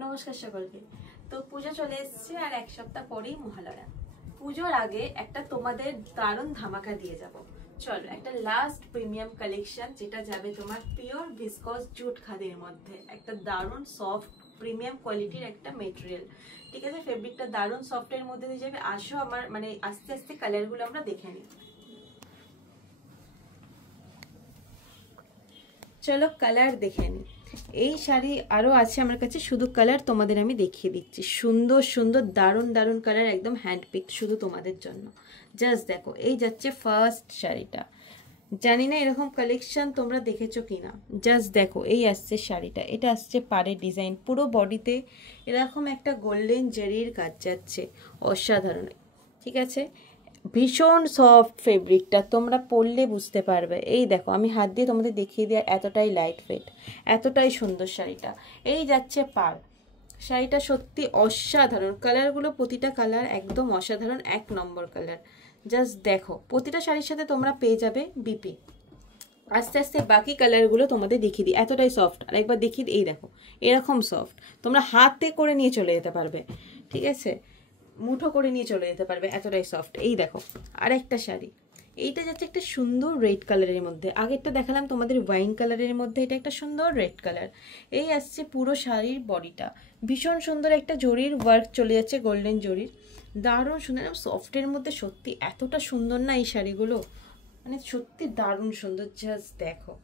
নমস্কার সকলকে। তো পুজো চলে এসেছে আর এক সপ্তাহ পরেই মহালয়া। পুজোর আগে একটা তোমাদের দারুণ ধামাকা দিয়ে যাব। চলো, একটা লাস্ট প্রিমিয়াম কালেকশন যেটা যাবে তোমার পিওর ভিসকস জুট খাদির মধ্যে। একটা দারুণ সফট প্রিমিয়াম কোয়ালিটির একটা মেটেরিয়াল, ঠিক আছে? ফেব্রিকটা দারুণ সফটের মধ্যে দিয়ে যাবে। আসো আমার আস্তে আস্তে কালারগুলো আমরা দেখে নিই। চলো কালার দেখে নিই। এই শাড়ি আরো আছে আমার কাছে, শুধু কালার তোমাদের আমি দেখিয়ে দিচ্ছি। সুন্দর সুন্দর দারুণ দারুণ কালার, একদম হ্যান্ড পিক শুধু তোমাদের জন্য। জাস্ট দেখো, এই যাচ্ছে ফার্স্ট শাড়িটা। জানি না এরকম কালেকশন তোমরা দেখেছো কিনা। জাস্ট দেখো, এই আসছে শাড়িটা। এটা আসছে পাড়ের ডিজাইন, পুরো বডিতে এরকম একটা গোল্ডেন জারির কাজ যাচ্ছে, অসাধারণ। ঠিক আছে, ভীষণ সফট ফেব্রিকটা, তোমরা পরলে বুঝতে পারবে। এই দেখো, আমি হাত দিয়ে তোমাদের দেখিয়ে দেওয়া, এতটাই লাইট ওয়েট, এতটাই সুন্দর শাড়িটা। এই যাচ্ছে পাড়। শাড়িটা সত্যি অসাধারণ, কালারগুলো প্রতিটা কালার একদম অসাধারণ, এক নম্বর কালার। জাস্ট দেখো, প্রতিটা শাড়ির সাথে তোমরা পেয়ে যাবে বিপি। আস্তে আস্তে বাকি কালারগুলো তোমাদের দেখিয়ে দিই, এতটাই সফট। আর একবার দেখিয়ে দিই, এই দেখো এরকম সফট, তোমরা হাতে করে নিয়ে চলে যেতে পারবে, ঠিক আছে? মুঠো করে নিয়ে চলে যেতে পারবে, এতটাই সফট। এই দেখো আরেকটা শাড়ি, এইটা যাচ্ছে একটা সুন্দর রেড কালারের মধ্যে। আগেরটা দেখালাম তোমাদের ওয়াইন কালারের মধ্যে, এটা একটা সুন্দর রেড কালার। এই আসছে পুরো শাড়ির বডিটা, ভীষণ সুন্দর একটা জরির ওয়ার্ক চলে যাচ্ছে, গোল্ডেন জরির, দারুণ সুন্দর সফটের মধ্যে। সত্যি এতটা সুন্দর না এই শাড়িগুলো, মানে সত্যি দারুণ সুন্দর। জাস্ট দেখো,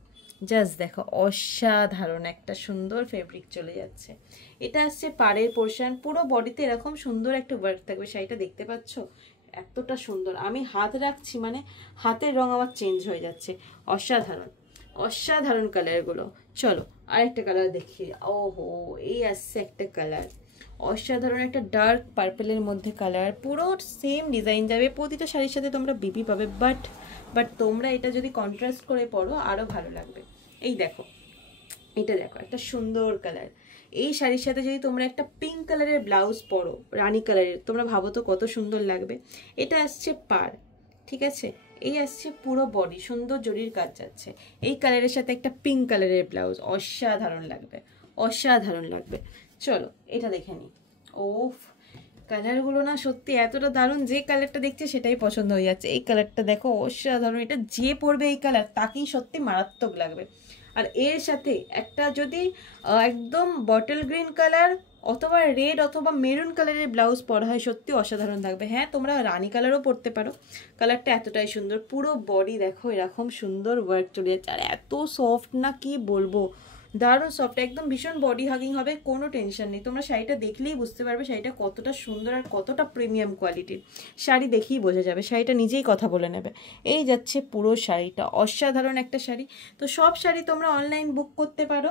জাস্ট দেখো, অসাধারণ একটা সুন্দর ফেব্রিক চলে যাচ্ছে। এটা আসছে পাড়ের পোর্শন, পুরো বডিতে এরকম সুন্দর একটা ওয়ার্ক থাকবে। শাড়িটা দেখতে পাচ্ছ, এতটা সুন্দর। আমি হাত রাখছি, মানে হাতের রং আমার চেঞ্জ হয়ে যাচ্ছে। অসাধারণ অসাধারণ কালারগুলো। চলো আরেকটা কালার দেখি। ওহো, এই আসছে একটা কালার, অসাধারণ একটা ডার্ক পার্পেলের মধ্যে কালার। পুরো সেম ডিজাইন যাবে, প্রতিটা শাড়ির সাথে তোমরা বিপি পাবে, বাট তোমরা এটা যদি কন্ট্রাস্ট করে পরো আরো ভালো লাগবে। এই দেখো, এটা দেখো একটা সুন্দর কালার। এই শাড়ির সাথে যদি তোমরা একটা পিঙ্ক কালারের ব্লাউজ পরো, রানী কালারের, তোমরা ভাবো তো কত সুন্দর লাগবে। এটা আসছে পাড়, ঠিক আছে? এই আসছে পুরো বডি, সুন্দর জরির কাজ যাচ্ছে। এই কালারের সাথে একটা পিঙ্ক কালারের ব্লাউজ, অসাধারণ লাগবে, অসাধারণ লাগবে। চলো এটা দেখে নিই। ওফ, কালারগুলো না সত্যি এতটা দারুণ, যে কালারটা দেখছে সেটাই পছন্দ হয়ে যাচ্ছে। এই কালারটা দেখো, অসাধারণ। এটা যে পরবে এই কালার তাকেই সত্যি মারাত্মক লাগবে। আর এর সাথে একটা যদি একদম বটল গ্রিন কালার অথবা রেড অথবা মেরুন কালারের ব্লাউজ পরা হয়, সত্যি অসাধারণ লাগবে। হ্যাঁ, তোমরা রানী কালারও পরতে পারো, কালারটা এতটাই সুন্দর। পুরো বডি দেখো এরকম সুন্দর ওয়ার্ক চলে যাচ্ছে, আর এত সফট না কি বলবো, দারুণ সফট, একদম ভীষণ বডি হাগিং হবে, কোনো টেনশন নেই। তোমরা শাড়িটা দেখলেই বুঝতে পারবে শাড়িটা কতটা সুন্দর আর কতটা প্রিমিয়াম কোয়ালিটির। শাড়ি দেখেই বোঝা যাবে, শাড়িটা নিজেই কথা বলে নেবে। এই যাচ্ছে পুরো শাড়িটা, অসাধারণ একটা শাড়ি। তো সব শাড়ি তোমরা অনলাইন বুক করতে পারো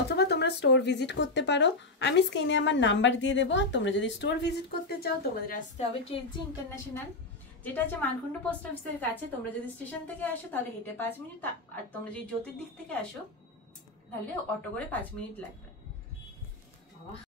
অথবা তোমরা স্টোর ভিজিট করতে পারো। আমি স্ক্রিনে আমার নাম্বার দিয়ে দেবো। আর তোমরা যদি স্টোর ভিজিট করতে চাও, তোমাদের আসতে হবে ট্রেডজি ইন্টারন্যাশনাল, যেটা আছে মানকুণ্ড পোস্ট অফিসের কাছে। তোমরা যদি স্টেশন থেকে আসো তাহলে হেঁটে 5 মিনিট, আর তোমরা যদি জ্যোতির দিক থেকে আসো তাহলে অটো করে 5 মিনিট লাগবে।